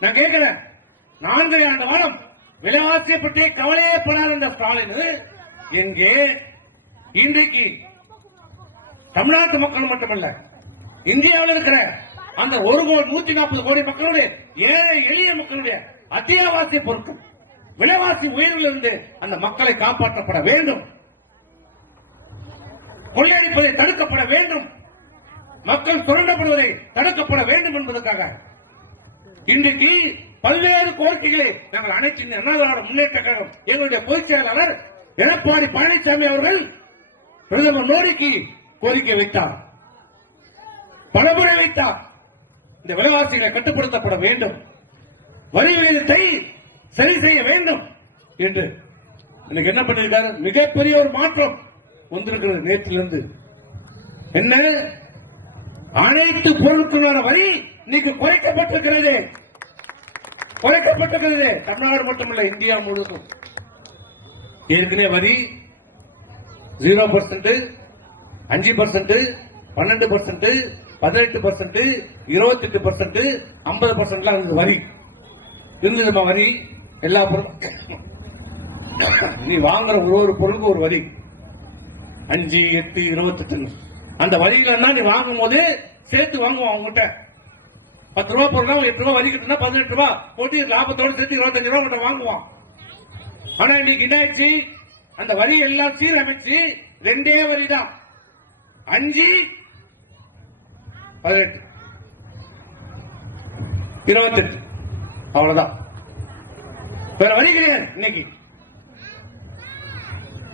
நான் கேட்கிறேன். நான்கு ஆண்டு காலம் விலைவாசியை பற்றி கவலையே படாத இந்த ஸ்டாலின் எங்கே இன்றைக்கு தமிழ்நாட்டு மக்கள் மட்டுமல்ல இந்தியாவில் இருக்கிற அந்த ஒரு கோடி நூத்தி நாற்பது கோடி மக்களுடைய ஏழை எளிய மக்களுடைய அத்தியாவசிய பொருட்கள் விலைவாசி உயர்விலிருந்து அந்த மக்களை காப்பாற்றப்பட வேண்டும். கொள்ளையடிப்பதை தடுக்கப்பட வேண்டும். மக்கள் சுரண்டப்படுவதை தடுக்கப்பட வேண்டும் என்பதற்காக இன்றைக்கு பல்வேறு கோரிக்கைகளை நாங்கள் அனைத்து இந்திய முன்னேற்ற கழகம் எங்களுடைய பொதுச் செயலாளர் எடப்பாடி பழனிசாமி அவர்கள் பிரதமர் மோடிக்கு கோரிக்கை வைத்தார். பலமுறை வைத்தார். இந்த விலைவாசிகளை கட்டுப்படுத்தப்பட வேண்டும். வரி விகிதத்தை சரி செய்ய வேண்டும் என்று. இன்னைக்கு என்ன பண்ணிருக்காரு மிகப்பெரிய ஒரு மாற்றம் வந்திருக்கிறது நேற்றிலிருந்து. என்ன? அனைத்து பொருட்களுக்கான வரி இன்னைக்கு குறைக்கப்பட்டிருக்கிறது. குறைக்கப்பட்டிருக்கிறது. தமிழ்நாடு மட்டுமல்ல இந்தியா முழுவதும். ஏற்கனவே வரி ஜீரோ பர்சன்ட் அஞ்சு பர்சன்ட் பன்னெண்டு பர்சன்ட் பதினெட்டு பர்சன்ட் இருபத்தி எட்டு பர்சன்ட் ஐம்பது பர்சன்ட்லாம் இருந்தது வரி. இருந்ததுமா வரி எல்லா பொருளும் நீ வாங்குற ஒரு ஒரு பொருளுக்கும் ஒரு வரி. அஞ்சு எட்டு இருபத்தெட்டு அந்த வரிகள் நீ வாங்கும் போது சேர்த்து வாங்குவோம் அவங்ககிட்ட. பத்து ரூபா பொருள் எட்டு ரூபா வரி கட்டினா பதினெட்டு ரூபா. போட்டு லாபத்தோடு சேர்த்து இருபத்தஞ்சு ரூபா கிட்ட வாங்குவோம். ஆனா இன்னைக்கு என்ன ஆயிடுச்சு அந்த வரி எல்லாம் சீரமைச்சு ரெண்டே வரி தான் அஞ்சு பதினெட்டு. இருபத்தெட்டு. அவ்வளவுதான். வேற வரி கிடையாது இன்னைக்கு.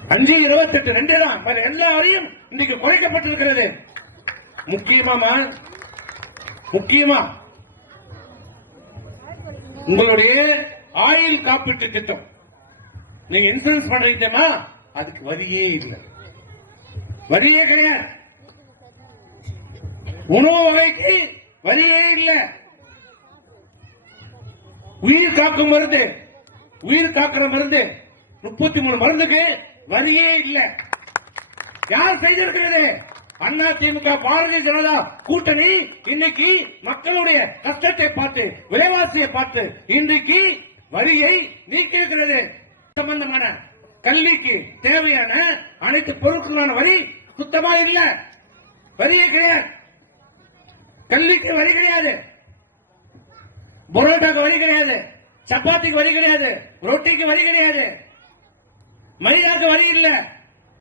அஞ்சு இருபத்தி எட்டு ரெண்டே தான். வேற எல்லா இன்னைக்கு குறைக்கப்பட்டிருக்கிறது. முக்கியமாமா? முக்கியமா? உங்களுடைய ஆயுள் காப்பீட்டு திட்டம். நீங்க இன்சூரன்ஸ் பண்றீங்கம்மா அதுக்கு வரியே இல்லை. வரியே கிடையாது. உணவு வகைக்கு வரியே இல்லை. உயிர் காக்கும் மருந்து உயிர் காக்கிற மருந்து முப்பத்தி மூணு மருந்துக்கு வரியே இல்லை. யார் செய்திருக்கிறது? அண்ணா திமுக பாரதிய ஜனதா கூட்டணி இன்னைக்கு மக்களுடைய கஷ்டத்தை பார்த்து விலைவாசியை பார்த்து இன்றைக்கு வரியை நீக்கியிருக்கிறது. சம்பந்தமான கல்விக்கு தேவையான அனைத்து பொருட்களான வரி சுத்தமா இல்ல. வரியே கிடையாது. கல்விக்கு வரி கிடையாது. பரோட்டாக்கு வரி கிடையாது. சப்பாத்திக்கு வரி கிடையாது. ரொட்டிக்கு வரி கிடையாது. மரியாதை வரி இல்லை.